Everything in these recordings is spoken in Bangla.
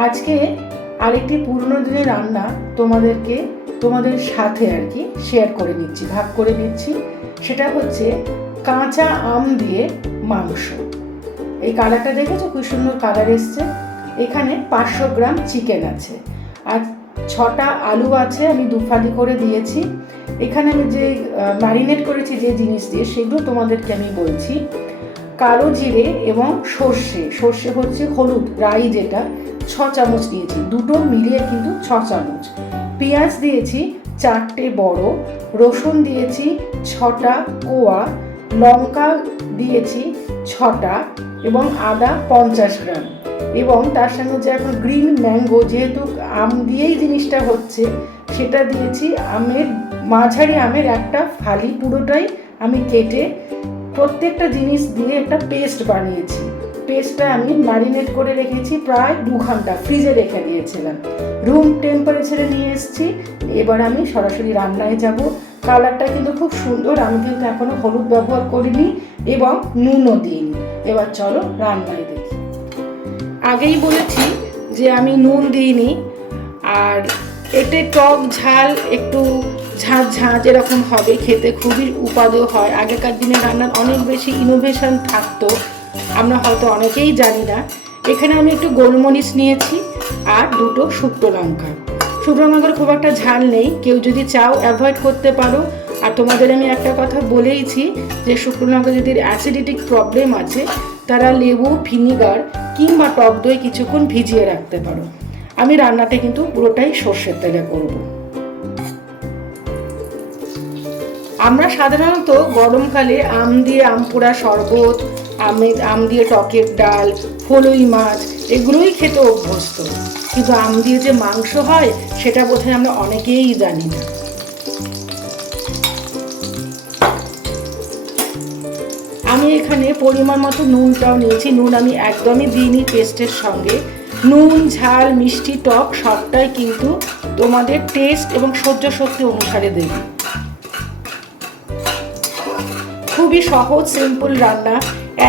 আজকে আরেকটি পুরনো দিনের রান্না তোমাদের সাথে আর কি শেয়ার করে নিচ্ছি, ভাগ করে নিচ্ছি। সেটা হচ্ছে কাঁচা আম দিয়ে মাংস। এই কালারটা দেখেছো, খুব সুন্দর কালার এসছে। এখানে 500 গ্রাম চিকেন আছে আর 6টা আলু আছে, আমি দুফালি করে দিয়েছি। এখানে আমি যে ম্যারিনেট করেছি যে জিনিস দিয়ে, সেগুলো তোমাদেরকে আমি বলছি। কালো জিরে এবং সর্ষে হচ্ছে হলুদ রাই, যেটা 6 চামচ দিয়েছি, দুটো মিলিয়ে কিন্তু 6 চামচ। পেঁয়াজ দিয়েছি 4টে বড়, রসুন দিয়েছি 6টা কোয়া, লঙ্কা দিয়েছি 6টা এবং আদা 50 গ্রাম। এবং তার সঙ্গে যে এখন গ্রিন ম্যাঙ্গো, যেহেতু আম দিয়েই জিনিসটা হচ্ছে, সেটা দিয়েছি। মাঝারি আমের একটা ফালি, পুরোটাই আমি কেটে প্রত্যেকটা জিনিস দিয়ে একটা পেস্ট বানিয়েছি। পেস্টটা আমি ম্যারিনেট করে রেখেছি প্রায় 2 ঘন্টা, ফ্রিজে রেখে দিয়েছিলাম। রুম টেম্পারেচারে নিয়ে এসেছি। এবার আমি সরাসরি রান্নায় যাব। কালারটা কিন্তু খুব সুন্দর, আমি কিন্তু এখনো হলুদ ব্যবহার করিনি এবং নুনও দিইনি। এবার চলো রান্নায় দেখি। আগেই বলেছি যে আমি নুন দিইনি, আর এতে টক ঝাল একটু ঝাঁঝ এরকম হবে, খেতে খুবই উপাদেয় হয়। আগেকার দিনে রান্নার অনেক বেশি ইনোভেশন থাকতো, আমরা হয়তো অনেকেই জানি না। এখানে আমি একটু গোলমরিচ নিয়েছি আর 2টো শুকনো লঙ্কা। শুকনো লঙ্কার খুব একটা ঝাল নেই, কেউ যদি চাও অ্যাভয়েড করতে পারো। আর তোমাদের আমি একটা কথা বলেইছি যে শুকনো লঙ্কা যদি অ্যাসিডিটিক প্রবলেম আছে, তারা লেবু, ভিনিগার কিংবা টক দই কিছুক্ষণ ভিজিয়ে রাখতে পারো। আমি রান্নাটা কিন্তু পুরোটাই সর্ষের তেলে করব। আমরা সাধারণত গরমকালে আম দিয়ে আম পোড়া শরবত, আম দিয়ে টকের ডাল, ফলুই মাছ এগুলোই খেতে অভ্যস্ত, কিন্তু আম দিয়ে যে মাংস হয় সেটা বোধহয় আমরা অনেকেই জানি না। আমি এখানে পরিমাণ মতো নুনটাও নিয়েছি। নুন আমি একদমই দিইনি পেস্টের সঙ্গে। নুন, ঝাল, মিষ্টি, টক সবটাই কিন্তু তোমাদের টেস্ট এবং সহ্য শক্তি অনুসারে দেবে। খুবই সহজ সিম্পল রান্না।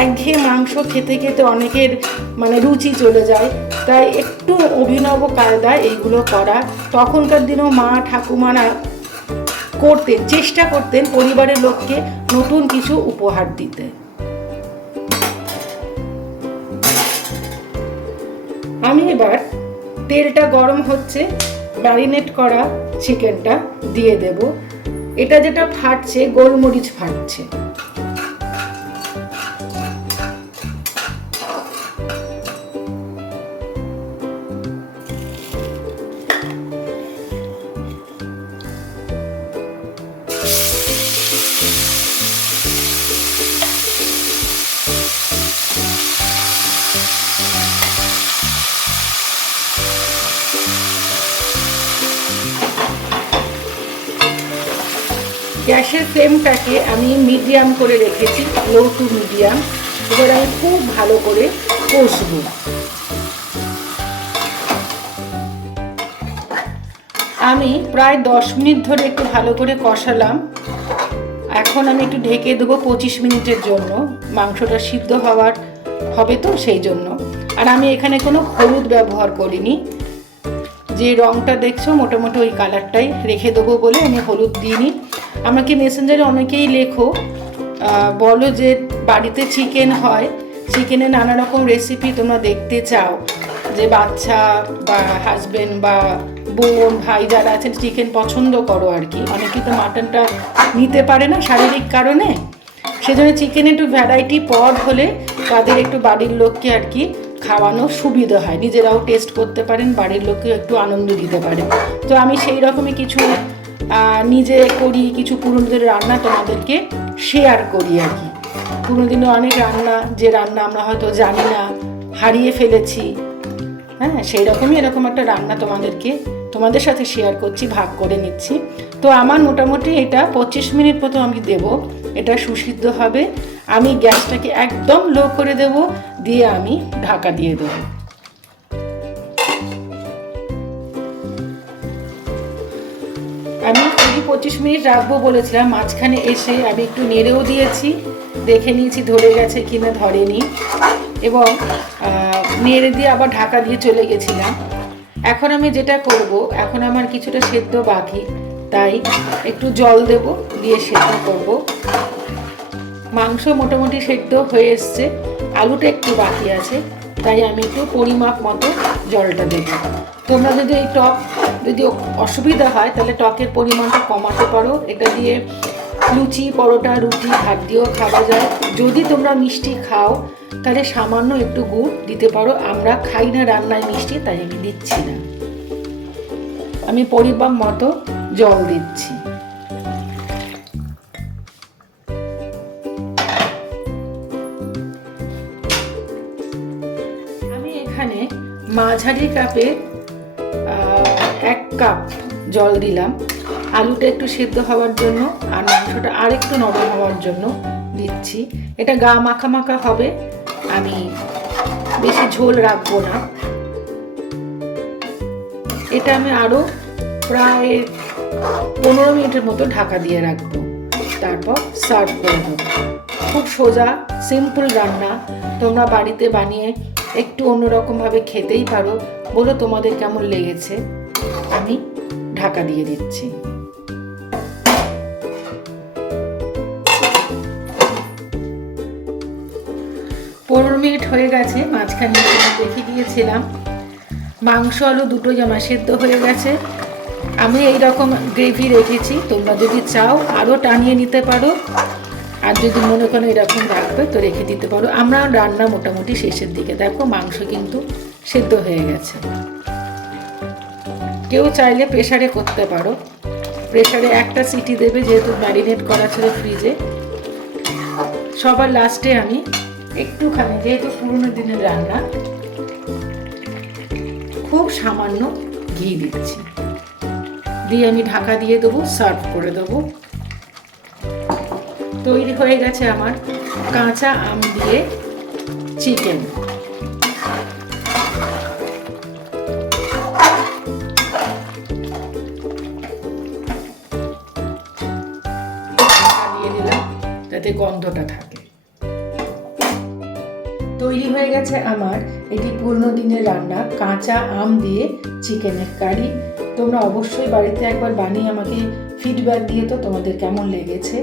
একঘেয়ে মাংস খেতে খেতে অনেকের রুচি চলে যায়, তাই একটু অভিনব কায়দায় এইগুলো করা। তখনকার দিনেও মা ঠাকুমারা চেষ্টা করতেন পরিবারের লোককে নতুন কিছু উপহার দিতে। আমি এবার তেলটা গরম হচ্ছে, ম্যারিনেট করা চিকেনটা দিয়ে দেব। এটা যেটা ফাটছে, গোলমরিচ ফাটছে। গ্যাসের ফ্লেমটাকে আমি মিডিয়াম করে রেখেছি, লো টু মিডিয়াম। এবার আমি খুব ভালো করে কষবো। আমি প্রায় 10 মিনিট ধরে একটু ভালো করে কষালাম। এখন আমি একটু ঢেকে দেবো 25 মিনিটের জন্য, মাংসটা সিদ্ধ হবে তো সেই জন্য। আর আমি এখানে কোনো হলুদ ব্যবহার করিনি, যে রঙটা দেখছো মোটামুটি ওই কালারটাই রেখে দেবো বলে আমি হলুদ দিইনি। আমাকে মেসেঞ্জারে অনেকেই লেখো, বলো যে বাড়িতে চিকেন হয়, চিকেনের নানা রকম রেসিপি তোমরা দেখতে চাও, যে বাচ্চা বা হাজবেন্ড বা বোন ভাই যারা আছেন চিকেন পছন্দ করো আর কি। অনেকেই তো মাটনটা নিতে পারে না শারীরিক কারণে, সেজন্য চিকেনে একটু ভ্যারাইটি পদ হলে তাদের একটু বাড়ির লোককে আর কি খাওয়ানো সুবিধা হয়, নিজেরাও টেস্ট করতে পারেন, বাড়ির লোককে একটু আনন্দ দিতে পারেন। তো আমি সেই রকমই কিছু নিজে করি, কিছু পুরনো দিনের রান্না তোমাদেরকে শেয়ার করি আর কি। পুরনো দিনে অনেক রান্না, যে রান্না আমরা হয়তো জানি না, হারিয়ে ফেলেছি, হ্যাঁ, সেই রকমই এরকম একটা রান্না তোমাদের সাথে শেয়ার করছি, ভাগ করে নিচ্ছি। তো আমার মোটামুটি এটা 25 মিনিট মতো আমি দেব, এটা সুসিদ্ধ হবে। আমি গ্যাসটাকে একদম লো করে দেব, দিয়ে আমি ঢাকা দিয়ে দেবো। আমি 20-25 মিনিট রাখবো বলেছিলাম, মাঝখানে এসে আমি একটু নেড়েও দিয়েছি, দেখে নিয়েছি ধরে গেছে কিনা ধরেনি। এবং নেড়ে দিয়ে আবার ঢাকা দিয়ে চলে গেছিলাম। এখন আমি যেটা করব, এখন আমার কিছুটা সেদ্ধ বাকি, তাই একটু জল দেব, দিয়ে সেদ্ধ করব। মাংস মোটামুটি সেদ্ধ হয়ে এসছে, আলুটা একটু বাকি আছে, তাই আমি একটু পরিমাপ মতো জলটা দেব। তোমরা যদি এই টক যদি অসুবিধা হয় তাহলে টকের পরিমাণটা কমাতে পারো। এটা দিয়ে লুচি, পরোটা, রুটি, ভাত দিয়েও খাওয়া যায়। যদি তোমরা মিষ্টি খাও তাহলে সামান্য একটু গুড় দিতে পারো। আমরা খাই না রান্নায় মিষ্টি, তাই আমি দিচ্ছি না। আমি পরিমাপ মতো জল দিচ্ছি। আমি এখানে মাঝারি কাপে 1 কাপ জল দিলাম। আলুটা একটু সেদ্ধ হওয়ার জন্য আর মাংসটা আর একটু নরম হওয়ার জন্য দিচ্ছি। এটা গা মাখা মাখা হবে, আমি বেশি ঝোল রাখবো না। এটা আমি আরও প্রায় 15 মিনিটের মতো ঢাকা দিয়ে রাখবো, তারপর সার্ভ করে দেবো। খুব সোজা সিম্পল রান্না, তোমরা বাড়িতে বানিয়ে একটু অন্যরকমভাবে খেতেই পারো। বলো তোমাদের কেমন লেগেছে। আমি ঢাকা দিয়ে দিচ্ছি। পনেরো মিনিট হয়ে গেছে, মাঝখানে রেখে দিয়েছিলাম। মাংস আলু দুটোই আমার সেদ্ধ হয়ে গেছে। আমি এই রকম গ্রেভি রেখেছি, তোমরা যদি চাও আরও টানিয়ে নিতে পারো, আর যদি মনে করো এরকম রাখবে তো রেখে দিতে পারো। আমরা রান্না মোটামুটি শেষের দিকে, দেখো মাংস কিন্তু সেদ্ধ হয়ে গেছে। কেউ চাইলে প্রেসারে করতে পারো, প্রেসারে একটা সিটি দেবে, যেহেতু ম্যারিনেট করা ছিল ফ্রিজে। সবার লাস্টে আমি একটুখানি, যেহেতু পুরোনো দিনের রান্না, খুব সামান্য ঘি দিচ্ছি, দিয়ে আমি ঢাকা দিয়ে দেবো, সার্ভ করে দেবো। তৈরি হয়ে গেছে আমার কাঁচা আম দিয়ে চিকেন। দিয়ে দিলাম যাতে গন্ধটা থাকে। তৈরি হয়ে গেছে আমার এটি পুরনো দিনের রান্না, কাঁচা আম দিয়ে চিকেনের কারি। তোমরা অবশ্যই বাড়িতে একবার বানিয়ে আমাকে ফিডব্যাক দিয়ে তো তোমাদের কেমন লেগেছে।